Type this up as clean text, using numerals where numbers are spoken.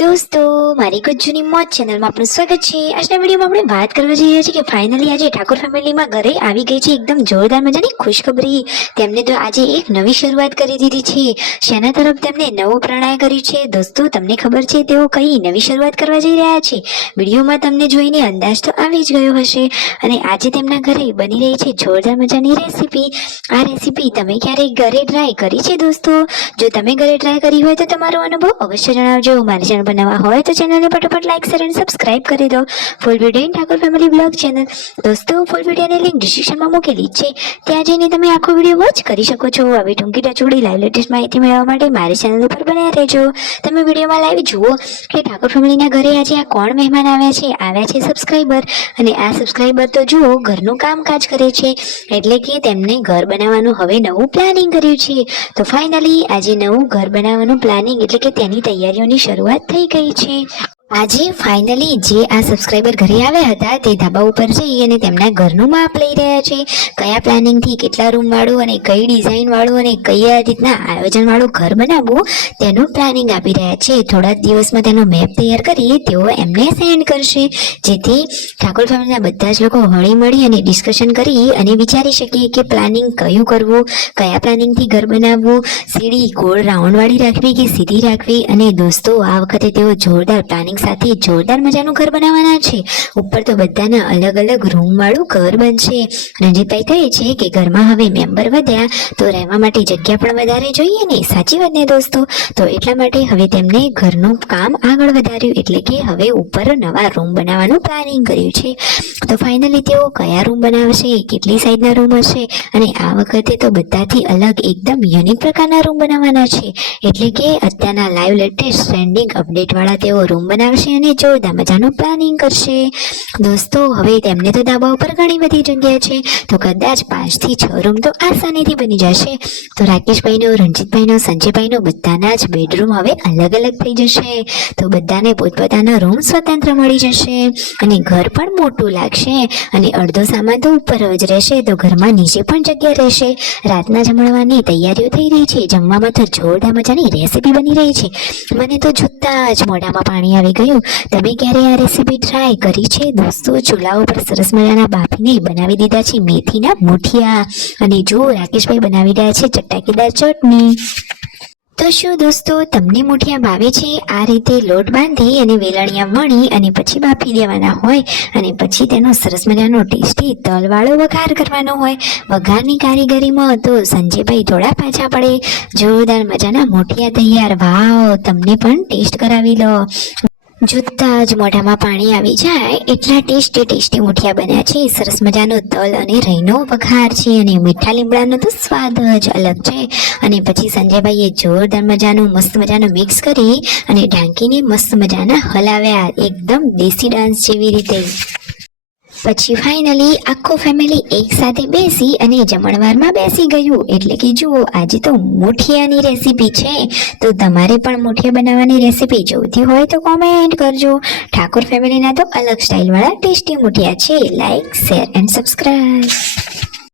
દોસ્તો મારી ગુજ્જુની મોજ ચેનલમાં આપનું સ્વાગત છે। આજના વિડીયોમાં આપણે વાત કરવા જઈ રહ્યા છીએ કે ફાઇનલી આજે ઠાકોર ફેમિલીમાં ઘરે આવી ગઈ છે એકદમ જોરદાર મજાની ખુશખબરી। તેમને તો આજે એક નવી શરૂઆત કરી દીધી છે। શેના તરફ તેમને નવો પ્રણય કર્યું છે દોસ્તો તમને ખબર છે તેઓ કઈ નવી શરૂઆત કરવા જઈ રહ્યા છે? વિડીયોમાં તમને જોઈને અંદાજ તો આવી જ ગયો હશે। અને આજે તેમના ઘરે બની રહી છે જોરદાર મજાની રેસીપી। આ રેસીપી તમે ક્યારેય ઘરે ટ્રાય કરી છે દોસ્તો? જો તમે ઘરે ટ્રાય કરી હોય તો તમારો અનુભવ અવશ્ય જણાવજો। મારી ચેનલ પર નવા હોય તો ચેનલને ફટાફટ લાઈક શેર અને સબસ્ક્રાઇબ કરી દો। Full video in Thakor family blog channel દોસ્તો ફૂલ વિડીયોની લિંક ડિસ્ક્રિપ્શનમાં મૂકેલી છે, ત્યાં જઈને તમે આખો વિડીયો વોચ કરી શકો છો। આવી ટૂંકી ટચોડી લાઈવ લેટેસ્ટ માહિતી મેળવવા માટે મારી ચેનલ ઉપર બન્યા રહેજો। તમે વિડીયોમાં લાઈવ જુઓ કે ઠાકોર ફેમિલીના ઘરે આજે આ કોણ મહેમાન આવ્યા છે સબસ્ક્રાઇબર। અને આ સબસ્ક્રાઇબર તો જુઓ ઘરનું કામકાજ કરે છે, એટલે કે તેમને ઘર બનાવવાનું હવે નવું પ્લાનિંગ કર્યું છે। તો ફાઇનલી આજે નવું ઘર બનાવવાનું પ્લાનિંગ એટલે કે તેની તૈયારીઓની શરૂઆત થઈ ગઈ છે। આજે ફાઇનલી જે આ સબસ્ક્રાઇબર ઘરે આવ્યા હતા તે ધાબા ઉપર જઈ અને તેમના ઘરનું માપ લઈ રહ્યા છે। કયા પ્લાનિંગથી કેટલા રૂમ વાળું અને કઈ ડિઝાઇન વાળું અને કયા રીતના આયોજન વાળું ઘર બનાવવું તેનું પ્લાનિંગ આપી રહ્યા છે। થોડા દિવસમાં તેનો મેપ તૈયાર કરી તેઓ એમને સેન્ડ કરશે, જેથી ઠાકોર ફેમિલીના બધા જ લોકો હળી મળી અને ડિસ્કશન કરી અને વિચારી શકીએ કે પ્લાનિંગ કયું કરવું, કયા પ્લાનિંગથી ઘર બનાવવું, સીડી ગોળ રાઉન્ડ વાળી રાખવી કે સીધી રાખવી। અને દોસ્તો આ વખતે તેઓ જોરદાર પ્લાનિંગ સાથે જોરદાર મજાનું ઘર બનાવવાના છે। ઉપર તો બધાના અલગ અલગ રૂમ વાળું ઘર બનશે। રણજીતભાઈ કહે છે કે ઘરમાં હવે મેમ્બર વધ્યા તો રહેવા માટે જગ્યા પણ વધારે જોઈએ ને, સાચી વાત ને દોસ્તો? તો એટલા માટે હવે તેમને ઘરનું કામ આગળ વધાર્યું, એટલે કે હવે ઉપર નવા રૂમ બનાવવાનું પ્લાનિંગ કર્યું છે। તો ફાઇનલી તેઓ કયા રૂમ બનાવશે, કેટલી સાઈઝના રૂમ હશે, અને આ વખતે તો બધાથી અલગ એકદમ યુનિક પ્રકારના રૂમ બનાવવાના છે। એટલે કે અત્યારના લાઈવ લેટેસ્ટ ટ્રેન્ડિંગ અપડેટ વાળા તેઓ રૂમ બનાવશે અને જોરદાર મજાનું પ્લાનિંગ કરશે। દોસ્તો હવે તેમને તો ધાબા ઉપર ઘણી બધી જગ્યા છે, તો કદાચ 5 થી 6 રૂમ તો આસાનીથી બની જશે। તો રાકેશભાઈનો, રણજીતભાઈનો, સંજયભાઈનો બધાના જ બેડરૂમ હવે અલગ અલગ થઈ જશે। તો બધાને પોતપોતાનો રૂમ સ્વતંત્ર મળી જશે અને ઘર પણ મોટું લાગશે। અને અડધો સામાન તો ઉપર જ રહેશે, તો ઘરમાં નીચે પણ જગ્યા રહેશે। રાતના જમણવાની તૈયારીઓ થઈ રહી છે, જમવામાં તો જોરદાર મજાની રેસીપી બની રહી છે। મને તો જોતા જ મોઢામાં પાણી આવી ગયું। તમે ક્યારે આ રેસીપી ટ્રાય કરી છે દોસ્તો? ચૂલા ઉપર સરસ મજાના બાફીને બનાવી દીધા છે મેથીના મુઠિયા, અને જો રાકેશભાઈ બનાવી રહ્યા છે ચટાકેદાર ચટણી। તો શું દોસ્તો તમને મુઠિયા ભાવે છે? આ રીતે લોટ બાંધી અને વેલણિયા વણી અને પછી બાફી દેવાના હોય, અને પછી તેનો સરસ મજાનો ટેસ્ટી તલવાળો વઘાર કરવાનો હોય। વઘારની કારીગરીમાં તો સંજયભાઈ થોડા પાછા પડે। જોરદાર મજાના મુઠિયા તૈયાર। વાવ, તમને પણ ટેસ્ટ કરાવી લો। જોતા જ મોઢામાં પાણી આવી જાય એટલા ટેસ્ટી મુઠિયા બન્યા છે। સરસ મજાનો તલ અને રઈનો વઘાર છે, અને મીઠા લીમડાનો તો સ્વાદ જ અલગ છે। અને પછી સંજયભાઈએ જોરદાર મજાનું મસ્ત મજાનું મિક્સ કરી અને ઢાંકીને મસ્ત મજાના હલાવ્યા, એકદમ દેશી ડાન્સ જેવી રીતે। પછી ફાઇનલી આખો ફેમિલી એક સાથે બેસી અને જમણવારમાં બેસી ગયું। એટલે કે જુઓ આજે તો મુઠિયાની રેસીપી છે, તો તમારે પણ મુઠિયા બનાવવાની રેસીપી જોઈતી હોય તો કોમેન્ટ કરજો। ઠાકોર ફેમિલીના તો અલગ સ્ટાઇલ વાળા ટેસ્ટી મુઠિયા છે। Like share and subscribe.